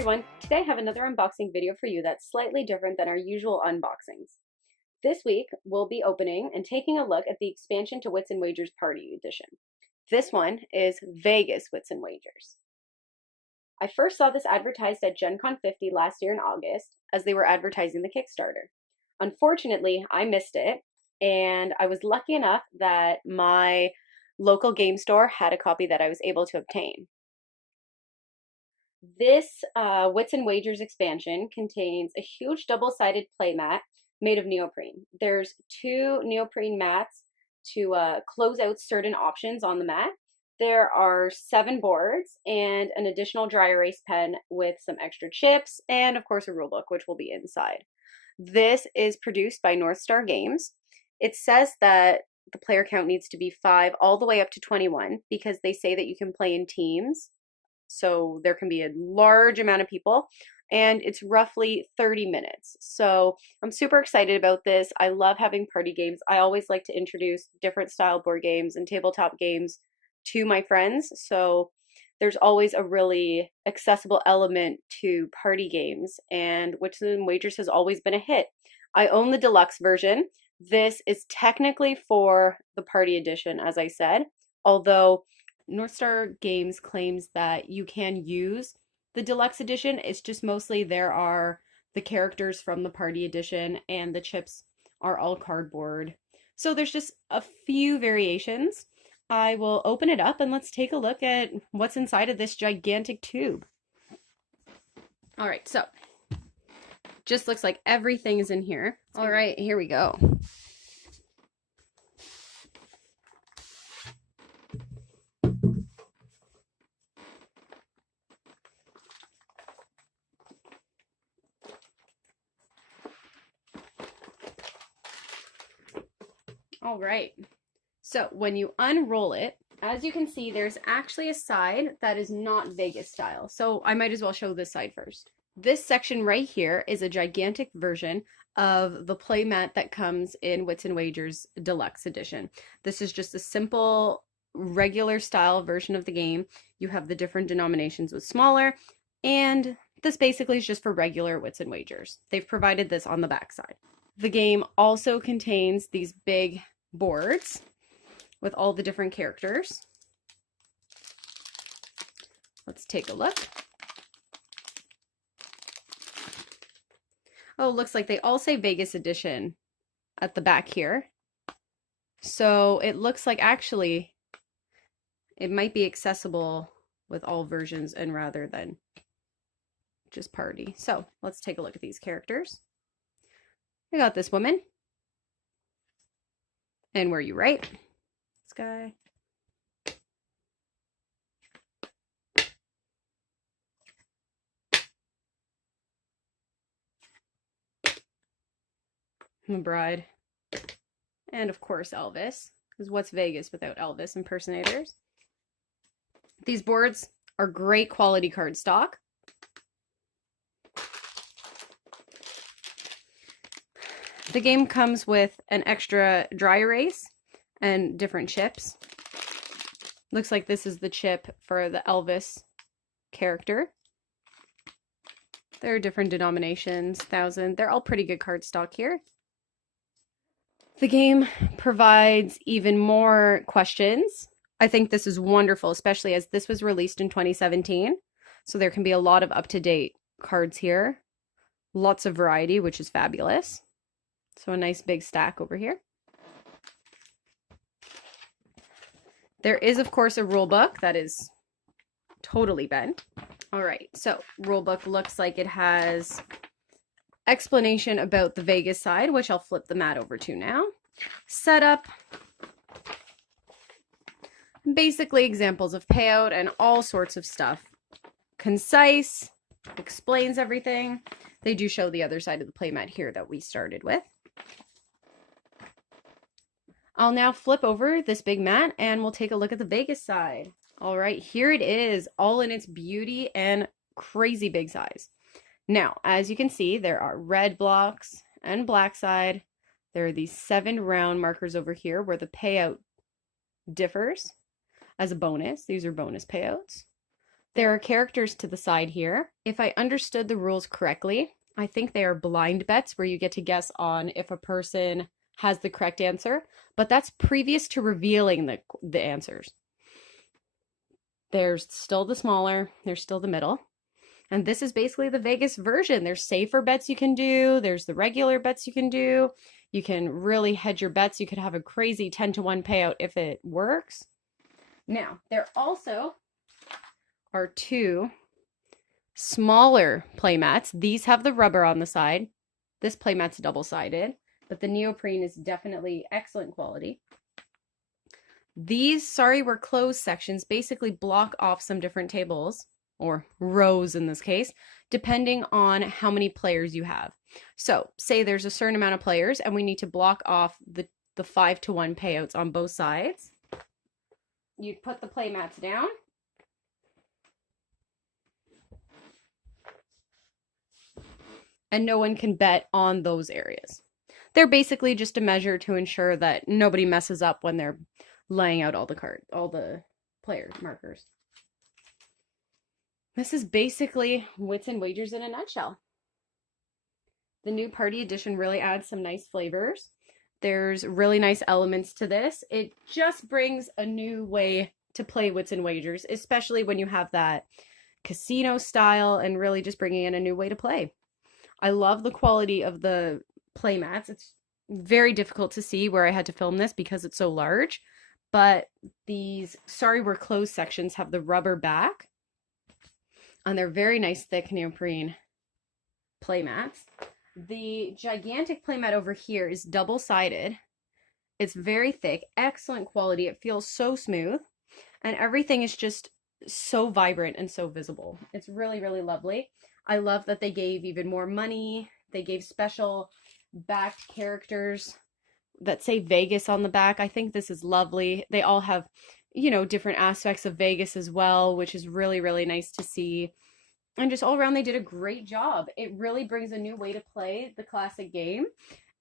everyone, today I have another unboxing video for you that's slightly different than our usual unboxings. This week, we'll be opening and taking a look at the expansion to Wits and Wagers Party Edition. This one is Vegas Wits and Wagers. I first saw this advertised at Gen Con 50 last year in August as they were advertising the Kickstarter. Unfortunately, I missed it, and I was lucky enough that my local game store had a copy that I was able to obtain. This Wits and Wagers expansion contains a huge double-sided playmat made of neoprene. There's 2 neoprene mats to close out certain options on the mat. There are 7 boards and an additional dry erase pen with some extra chips and of course a rulebook, which will be inside. This is produced by North Star Games. It says that the player count needs to be 5 all the way up to 21 because they say that you can play in teams. So there can be a large amount of people, and it's roughly 30 minutes. So I'm super excited about this. I love having party games. I always like to introduce different style board games and tabletop games to my friends. So there's always a really accessible element to party games, and Wits and Wagers has always been a hit. I own the deluxe version. This is technically for the party edition, as I said, although North Star Games claims that you can use the deluxe edition. It's just mostly there are the characters from the party edition and the chips are all cardboard. So there's just a few variations. I will open it up and let's take a look at what's inside of this gigantic tube. All right, so just looks like everything is in here. All right, here we go. All right, so when you unroll it, as you can see, there's actually a side that is not Vegas style. So I might as well show this side first. This section right here is a gigantic version of the playmat that comes in Wits and Wagers Deluxe Edition. This is just a simple, regular style version of the game. You have the different denominations with smaller, and this basically is just for regular Wits and Wagers. They've provided this on the back side. The game also contains these big boards with all the different characters. Let's take a look. Oh, looks like they all say Vegas Edition at the back here. So it looks like actually it might be accessible with all versions and rather than just party. So let's take a look at these characters. We got this woman. And were you right? This guy. The bride. And of course Elvis. Because what's Vegas without Elvis impersonators? These boards are great quality cardstock. The game comes with an extra dry erase and different chips. Looks like this is the chip for the Elvis character. There are different denominations, 1,000. They're all pretty good cardstock here. The game provides even more questions. I think this is wonderful, especially as this was released in 2017. So there can be a lot of up-to-date cards here. Lots of variety, which is fabulous. So a nice big stack over here. There is, of course, a rule book that is totally bent. All right, so rule book looks like it has explanation about the Vegas side, which I'll flip the mat over to now. Setup. Basically examples of payout and all sorts of stuff. Concise, explains everything. They do show the other side of the playmat here that we started with. I'll now flip over this big mat and we'll take a look at the Vegas side. All right, here it is, all in its beauty and crazy big size. Now, as you can see, there are red blocks and black side. There are these 7 round markers over here where the payout differs as a bonus. These are bonus payouts. There are characters to the side here. If I understood the rules correctly, I think they are blind bets where you get to guess on if a person has the correct answer, but that's previous to revealing the answers. There's still the smaller, there's still the middle. And this is basically the Vegas version. There's safer bets you can do, there's the regular bets you can do. You can really hedge your bets. You could have a crazy 10-to-1 payout if it works. Now, there also are two smaller playmats. These have the rubber on the side. This playmat's double-sided, but the neoprene is definitely excellent quality. These sorry we're closed sections basically block off some different tables, or rows in this case, depending on how many players you have. So say there's a certain amount of players and we need to block off the 5-to-1 payouts on both sides. You'd put the playmats down. And no one can bet on those areas. They're basically just a measure to ensure that nobody messes up when they're laying out all the player markers. This is basically Wits and Wagers in a nutshell. The new party edition really adds some nice flavors. There's really nice elements to this. It just brings a new way to play Wits and Wagers, especially when you have that casino style and really just bringing in a new way to play. I love the quality of the playmats. It's very difficult to see where I had to film this because it's so large, but these sorry we're closed sections have the rubber back and they're very nice thick neoprene playmats. The gigantic playmat over here is double-sided. It's very thick, excellent quality. It feels so smooth, and everything is just so vibrant and so visible. It's really, really lovely. I love that they gave even more money. They gave special backed characters that say Vegas on the back. I think this is lovely. They all have, you know, different aspects of Vegas as well, which is really, really nice to see. And just all around, they did a great job. It really brings a new way to play the classic game.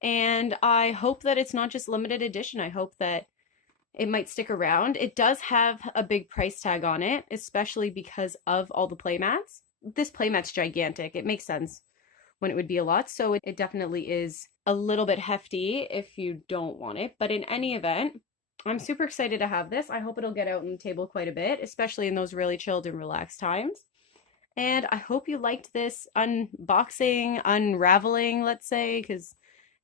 And I hope that it's not just limited edition. I hope that it might stick around. It does have a big price tag on it, especially because of all the playmats. This playmat's gigantic. It makes sense when it would be a lot. So it definitely is a little bit hefty if you don't want it. But in any event, I'm super excited to have this. I hope it'll get out on the table quite a bit, especially in those really chilled and relaxed times. And I hope you liked this unboxing, unraveling, let's say, because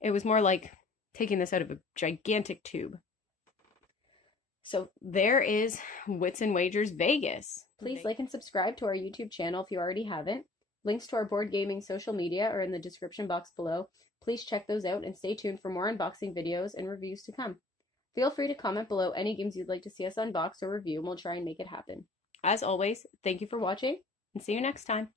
it was more like taking this out of a gigantic tube. So there is Wits and Wagers Vegas. Please like and subscribe to our YouTube channel if you already haven't. Links to our board gaming social media are in the description box below. Please check those out and stay tuned for more unboxing videos and reviews to come. Feel free to comment below any games you'd like to see us unbox or review, and we'll try and make it happen. As always, thank you for watching, and see you next time.